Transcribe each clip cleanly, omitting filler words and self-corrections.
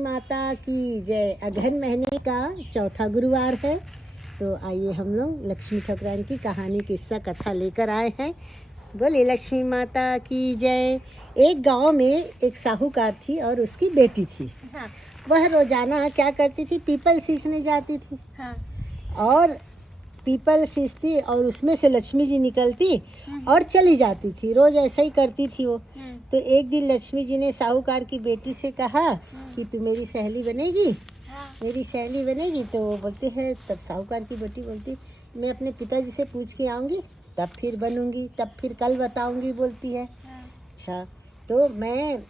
माता की जय। अगहन महीने का चौथा गुरुवार है, तो आइए हम लोग लक्ष्मी ठाकुरानी की कहानी किस्सा कथा लेकर आए हैं। बोले लक्ष्मी माता की जय। एक गांव में एक साहूकार थी और उसकी बेटी थी। हाँ, वह रोजाना क्या करती थी, पीपल सींचने जाती थी। हाँ, और पीपल सींचती और उसमें से लक्ष्मी जी निकलती और चली जाती थी। रोज ऐसा ही करती थी वो। तो एक दिन लक्ष्मी जी ने साहूकार की बेटी से कहा कि तू मेरी सहेली बनेगी, मेरी सहेली बनेगी। तो वो बोलते हैं, तब साहूकार की बेटी बोलती, मैं अपने पिताजी से पूछ के आऊँगी, तब फिर बनूंगी, तब फिर कल बताऊंगी, बोलती है। अच्छा, तो मैं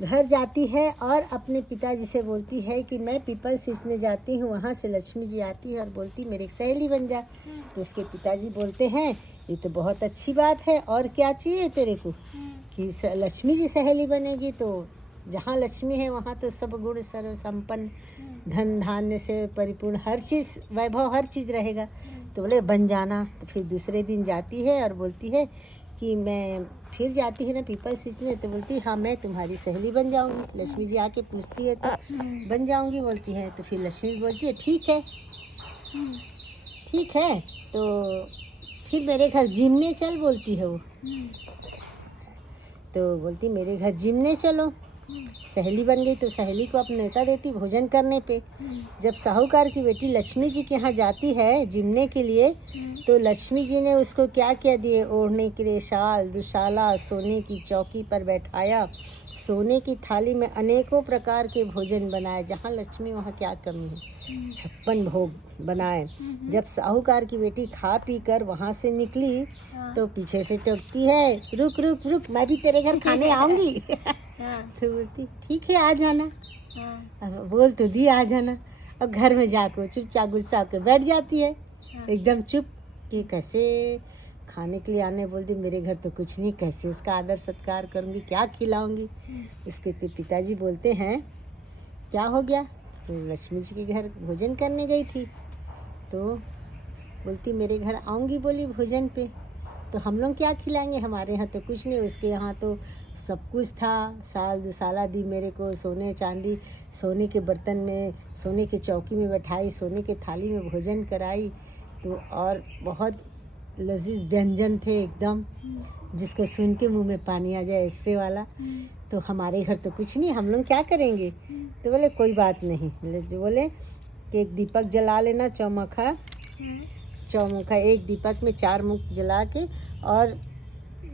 घर जाती है और अपने पिताजी से बोलती है कि मैं पीपल सींचने जाती हूँ। वहाँ से लक्ष्मी जी आती है और बोलती मेरी सहेली बन जा। तो उसके पिताजी बोलते हैं, ये तो बहुत अच्छी बात है, और क्या चाहिए तेरे को कि लक्ष्मी जी सहेली बनेगी। तो जहाँ लक्ष्मी है वहाँ तो सब गुण सर्व संपन्न, धन धान्य से परिपूर्ण, हर चीज़ वैभव, हर चीज़ रहेगा। तो बोले बन जाना। तो फिर दूसरे दिन जाती है और बोलती है कि मैं फिर जाती है ना पीपल सींचने। तो बोलती है हाँ मैं तुम्हारी सहेली बन जाऊंगी। लक्ष्मी जी आके पूछती है तो बन जाऊंगी बोलती है। तो फिर लक्ष्मी बोलती है ठीक है, ठीक है, तो फिर मेरे घर जिमने चल, बोलती है वो। तो बोलती मेरे घर जिमने चलो। सहेली बन गई तो सहेली को अपना नेता देती भोजन करने पे। जब साहूकार की बेटी लक्ष्मी जी के यहाँ जाती है जिमने के लिए, तो लक्ष्मी जी ने उसको क्या क्या दिए, ओढ़ने के लिए शाल, दुशाला, सोने की चौकी पर बैठाया, सोने की थाली में अनेकों प्रकार के भोजन बनाए। जहाँ लक्ष्मी वहाँ क्या कमी है, 56 भोग बनाए। जब साहूकार की बेटी खा पी कर वहाँ से निकली तो पीछे से टोकती है, रुक रुक रुक, मैं भी तेरे घर खाने आऊँगी। तो बोलती ठीक है आ जाना। बोल तो दी आ जाना। और घर में जाकर चुपचाप गुस्सा होकर बैठ जाती है, एकदम चुप कि कैसे खाने के लिए आने। बोलती मेरे घर तो कुछ नहीं, कैसे उसका आदर सत्कार करूँगी, क्या खिलाऊंगी। इसके तो पिताजी बोलते हैं क्या हो गया। तो लक्ष्मी जी के घर भोजन करने गई थी, तो बोलती मेरे घर आऊँगी बोली भोजन पे, तो हम लोग क्या खिलाएंगे, हमारे यहाँ तो कुछ नहीं, उसके यहाँ तो सब कुछ था। साल दुसाला दी मेरे को, सोने चांदी, सोने के बर्तन में, सोने के चौकी में बैठाई, सोने के थाली में भोजन कराई। तो और बहुत लजीज व्यंजन थे एकदम, जिसको सुन के मुंह में पानी आ जाए, ऐसे वाला। तो हमारे घर तो कुछ नहीं, हम लोग क्या करेंगे। तो बोले कोई बात नहीं, बोले कि एक दीपक जला लेना, चौमुखा, एक दीपक में 4 मुख जला के और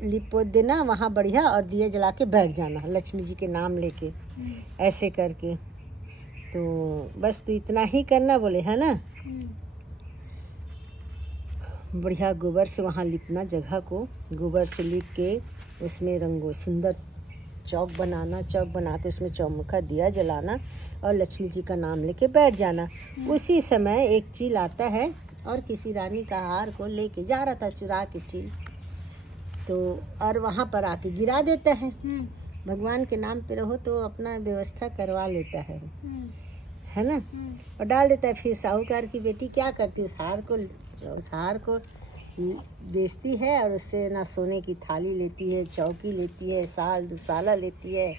लिपोत देना वहाँ बढ़िया, और दिया जला के बैठ जाना लक्ष्मी जी के नाम लेके, ऐसे करके। तो बस तो इतना ही करना, बोले है ना। बढ़िया गोबर से वहाँ लिपना, जगह को गोबर से लिप के उसमें रंगो सुंदर चौक बनाना, चौक बना के उसमें चौमुखा दिया जलाना और लक्ष्मी जी का नाम लेके बैठ जाना। उसी समय एक चील आता है और किसी रानी का हार को लेके जा रहा था, चुरा के चील, तो और वहाँ पर आके गिरा देता है। भगवान के नाम पे रहो तो अपना व्यवस्था करवा लेता है ना, और डाल देता है। फिर साहूकार की बेटी क्या करती, उस हार को बेचती है और उससे ना सोने की थाली लेती है, चौकी लेती है, साल दुसाला लेती है,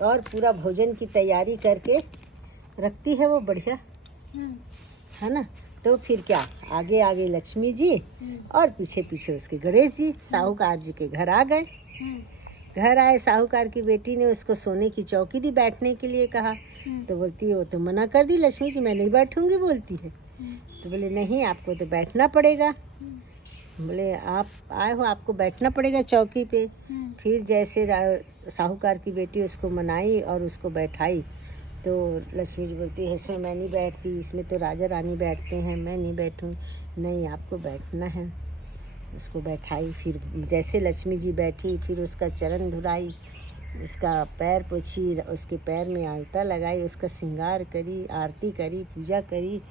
और पूरा भोजन की तैयारी करके रखती है वो बढ़िया, है ना। तो फिर क्या, आगे आगे लक्ष्मी जी और पीछे पीछे उसके गणेश जी साहूकार जी के घर आ गए। घर आए, साहूकार की बेटी ने उसको सोने की चौकी दी बैठने के लिए कहा। तो बोलती है वो तो मना कर दी लक्ष्मी जी, मैं नहीं बैठूंगी, बोलती है। तो बोले नहीं, आपको तो बैठना पड़ेगा। बोले आप आए हो, आपको बैठना पड़ेगा चौकी पे। फिर जैसे साहूकार की बेटी उसको मनाई और उसको बैठाई, तो लक्ष्मी जी बोलती है इसमें मैं नहीं बैठती, इसमें तो राजा रानी बैठते हैं, मैं नहीं बैठूँ। नहीं, आपको बैठना है। उसको बैठाई, फिर जैसे लक्ष्मी जी बैठी, फिर उसका चरण धुलाई, उसका पैर पोछी, उसके पैर में आलता लगाई, उसका श्रृंगार करी, आरती करी, पूजा करी।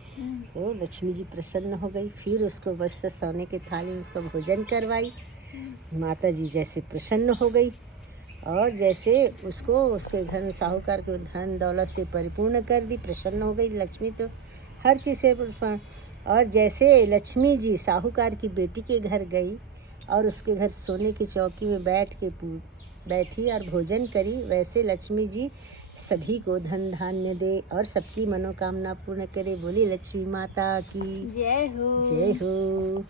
तो लक्ष्मी जी प्रसन्न हो गई। फिर उसको बस सोने के थाली में उसका भोजन करवाई। माता जी जैसे प्रसन्न हो गई, और जैसे उसको उसके घर में साहूकार को धन दौलत से परिपूर्ण कर दी, प्रसन्न हो गई लक्ष्मी तो हर चीज़ से। और जैसे लक्ष्मी जी साहूकार की बेटी के घर गई और उसके घर सोने की चौकी में बैठी और भोजन करी, वैसे लक्ष्मी जी सभी को धन धान्य दे और सबकी मनोकामना पूर्ण करे। बोली लक्ष्मी माता की जय हो। जय हो।